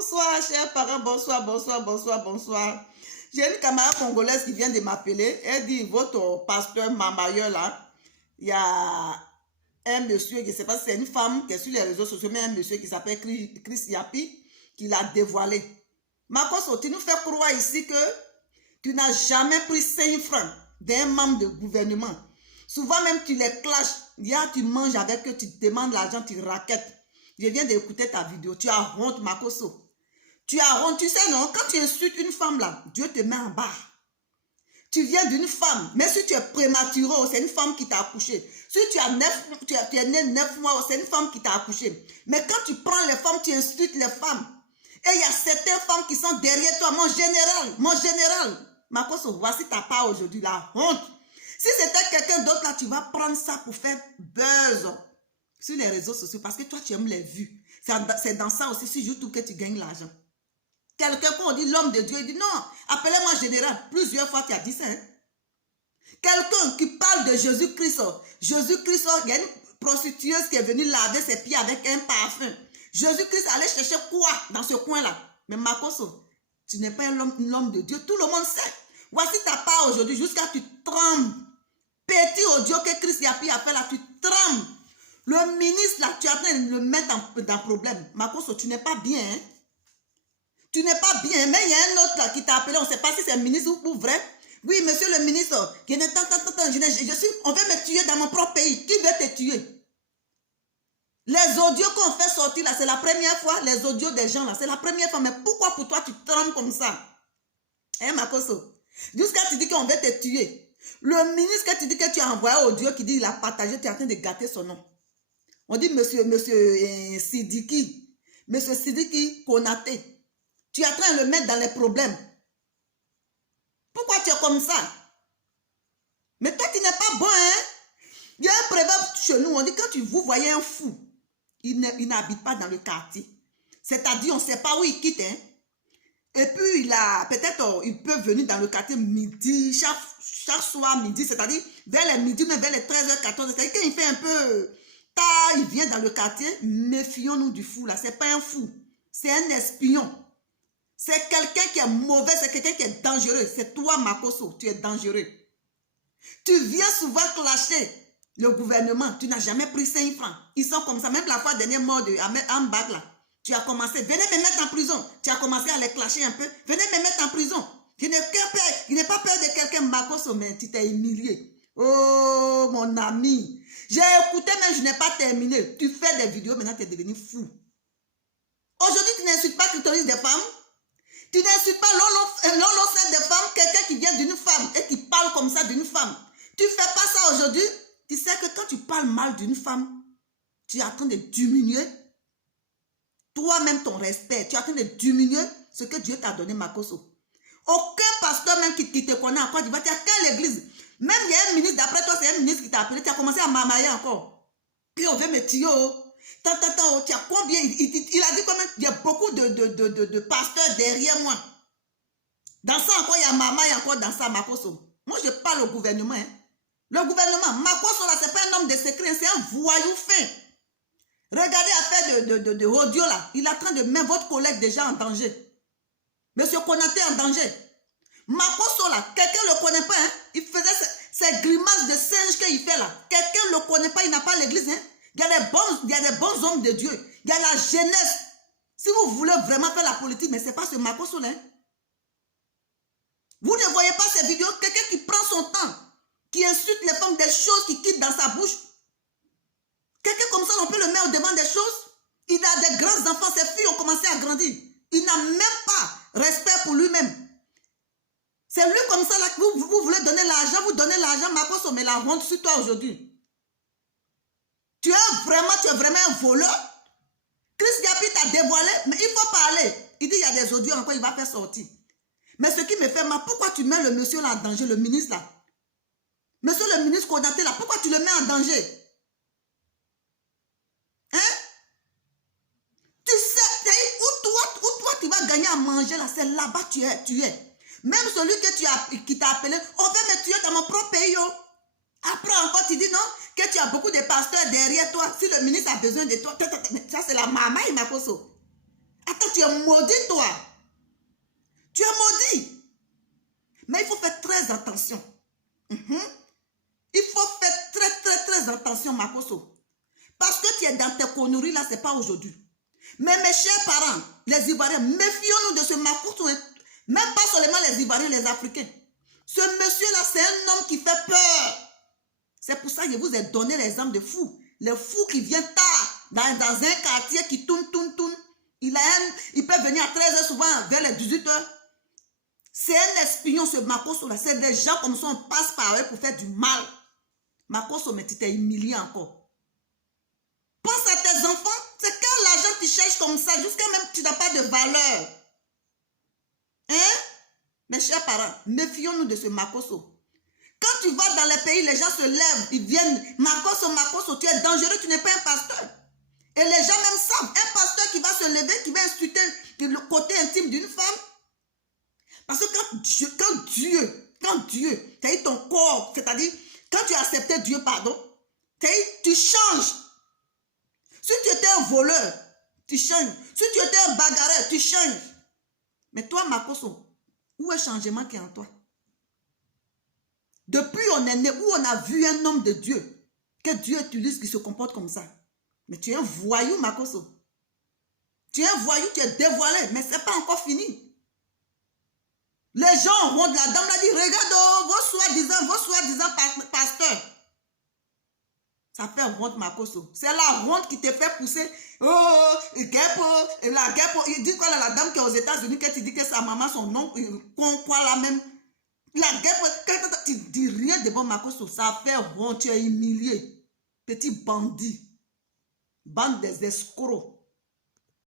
Bonsoir, chers parents, bonsoir, bonsoir, bonsoir, bonsoir. J'ai une camarade congolaise qui vient de m'appeler. Elle dit, votre pasteur Mamayo là, il y a un monsieur, je ne sais pas si c'est une femme qui est sur les réseaux sociaux, mais un monsieur qui s'appelle Chris Yapi, qui l'a dévoilé. Makoso, tu nous fais croire ici que tu n'as jamais pris 5 francs d'un membre de gouvernement. Souvent même tu les clashes. Hier tu manges avec eux, tu demandes l'argent, tu raquettes. Je viens d'écouter ta vidéo. Tu as honte, Makoso. Tu as honte. Tu sais, non? Quand tu insultes une femme là, Dieu te met en bas. Tu viens d'une femme. Mais si tu es prématuré, c'est une femme qui t'a accouché. Si tu es né 9 mois, c'est une femme qui t'a accouché. Mais quand tu prends les femmes, tu insultes les femmes. Et il y a certaines femmes qui sont derrière toi. Mon général. Makoso, voici ta part aujourd'hui, la honte. Si c'était quelqu'un d'autre là, tu vas prendre ça pour faire buzz sur les réseaux sociaux parce que toi, tu aimes les vues. C'est dans ça aussi, sur YouTube, que tu gagnes l'argent. Quelqu'un, quand on dit l'homme de Dieu, il dit non, appelez-moi général. Plusieurs fois, tu as dit ça. Hein? Quelqu'un qui parle de Jésus-Christ. Jésus-Christ, il y a une prostitueuse qui est venue laver ses pieds avec un parfum. Jésus-Christ allait chercher quoi dans ce coin-là? Mais Makoso, tu n'es pas l'homme de Dieu. Tout le monde sait. Voici ta part aujourd'hui, jusqu'à tu trembles. Petit audio que Christ Yapi a fait là, tu trembles. Le ministre là, tu es en train de le mettre dans problème. Makoso, tu n'es pas bien. Hein? Tu n'es pas bien. Mais il y a un autre là qui t'a appelé, on ne sait pas si c'est un ministre ou vrai. Oui, monsieur le ministre, on veut me tuer dans mon propre pays. Qui veut te tuer? Les audios qu'on fait sortir là, c'est la première fois. Les audios des gens là, c'est la première fois. Mais pourquoi pour toi tu trembles comme ça? Hein, Makoso? Jusqu'à tu dis qu'on veut te tuer. Le ministre que tu dis que tu as envoyé audio qui dit qu'il a partagé, tu es en train de gâter son nom. On dit monsieur Sidiki. Monsieur Sidiki Konaté. Tu es en train de le mettre dans les problèmes. Pourquoi tu es comme ça? Mais toi, tu n'es pas bon, hein? Il y a un proverbe chez nous, on dit quand vous voyez un fou, il n'habite pas dans le quartier. C'est-à-dire, on ne sait pas où il quitte, hein? Et puis, peut-être, il peut venir dans le quartier midi, chaque soir midi, c'est-à-dire vers les midi, mais vers les 13h, 14h. C'est-à-dire qu'il fait un peu tard, il vient dans le quartier. Méfions-nous du fou, là. Ce n'est pas un fou. C'est un espion. C'est quelqu'un qui est mauvais, c'est quelqu'un qui est dangereux. C'est toi, Makoso, tu es dangereux. Tu viens souvent clasher le gouvernement. Tu n'as jamais pris 5 francs. Ils sont comme ça. Même la fois dernière mort de Ambag, là. Tu as commencé, venez me mettre en prison. Tu as commencé à les clasher un peu. Venez me mettre en prison. Je n'ai pas peur de quelqu'un, Makoso, mais tu t'es humilié. Oh, mon ami. J'ai écouté, mais je n'ai pas terminé. Tu fais des vidéos, maintenant tu es devenu fou. Aujourd'hui, tu n'insultes pas clitoris des femmes. Tu n'insultes pas l'olocène des femmes, quelqu'un qui vient d'une femme et qui parle comme ça d'une femme. Tu ne fais pas ça aujourd'hui. Tu sais que quand tu parles mal d'une femme, tu es en train de diminuer toi-même ton respect. Tu es en train de diminuer ce que Dieu t'a donné, Makoso. Aucun pasteur même qui te connaît encore, tu vas dire quelle église. Même il y a un ministre, d'après toi, c'est un ministre qui t'a appelé, tu as commencé à mamailler encore. Puis on veut me tuer. Tu as combien? Il a dit combien? Il y a beaucoup de pasteurs derrière moi. Dans ça encore, il y a maman, il y a encore dans ça, Makoso. Moi, je parle au gouvernement. Hein. Le gouvernement, Makoso, là, ce n'est pas un homme de secret, c'est un voyou fin. Regardez l'affaire de audio, là. Il est en train de mettre votre collègue déjà en danger. Monsieur Konaté en danger. Makoso, là, quelqu'un ne le connaît pas. Hein? Il faisait ces grimaces de singe qu'il fait, là. Quelqu'un ne le connaît pas, il n'a pas l'église. Hein? Il y a des bons hommes de Dieu. Il y a la jeunesse. Si vous voulez vraiment faire la politique, mais ce n'est pas ce Makoso là. Vous ne voyez pas ces vidéos, quelqu'un qui prend son temps, qui insulte les femmes, des choses qui quittent dans sa bouche. Quelqu'un comme ça, on peut le mettre au devant des choses. Il a des grands enfants, ses filles ont commencé à grandir. Il n'a même pas respect pour lui-même. C'est lui comme ça là que vous voulez donner l'argent, vous donnez l'argent, Makoso, mais la honte sur toi aujourd'hui. Tu es vraiment un voleur. Chris Yapi t'a dévoilé, mais il faut parler. Il dit il y a des audios encore, il va faire sortir. Mais ce qui me fait mal, pourquoi tu mets le monsieur là en danger, le ministre là? Monsieur le ministre Konaté là, pourquoi tu le mets en danger? Hein? Tu sais, où toi tu vas gagner à manger là, c'est là-bas tu es. Même celui qui t'a appelé, on veut me tuer dans mon propre pays. Oh. Après encore, tu dis non, que tu as beaucoup de pasteurs derrière toi. Si le ministre a besoin de toi, ça c'est la maman, Makoso. Attends, tu es maudit, toi. Tu es maudit. Mais il faut faire très attention. Il faut faire très attention, Makoso. Parce que tu es dans tes conneries là, c'est pas aujourd'hui. Mais mes chers parents, les Ivoiriens, méfions-nous de ce Makoso. Même pas seulement les Ivoiriens, les Africains. Ce monsieur-là, c'est un homme qui fait peur. C'est pour ça que je vous ai donné l'exemple de fou. Le fou qui vient tard dans un quartier qui tourne. Il peut venir à 13h souvent, vers les 18h. C'est un espion, ce Makoso-là. C'est des gens comme ça, on passe par eux pour faire du mal. Makoso, mais tu t'es humilié encore. Pense à tes enfants. C'est quand l'argent tu cherches comme ça, jusqu'à même tu n'as pas de valeur. Hein? Mes chers parents, méfions-nous de ce Makoso. Quand tu vas dans les pays, les gens se lèvent, ils viennent. Makoso, tu es dangereux, tu n'es pas un pasteur. Et les gens même savent, un pasteur qui va se lever, qui va insulter le côté intime d'une femme. Parce que quand Dieu, tu as eu ton corps, c'est-à-dire, quand tu as accepté Dieu, pardon, tu changes. Si tu étais un voleur, tu changes. Si tu étais un bagarreur, tu changes. Mais toi, Makoso, où est le changement qui est en toi? Depuis on est né, où on a vu un homme de Dieu, que Dieu utilise qui se comporte comme ça. Mais tu es un voyou, Makoso. Tu es un voyou, tu es dévoilé, mais ce n'est pas encore fini. Les gens ont honte, la dame l'a dit, regarde oh, vos soi-disant pasteurs. Ça fait honte, Makoso. C'est la honte qui te fait pousser. Oh, la guêpe. Il dit quoi là, la dame qui est aux États-Unis, quand tu dis que sa maman, son nom, quoi là même. La guêpe, tu dis rien de bon, Makoso. Ça fait honte, tu es humilié. Petit bandit. Bande des escrocs.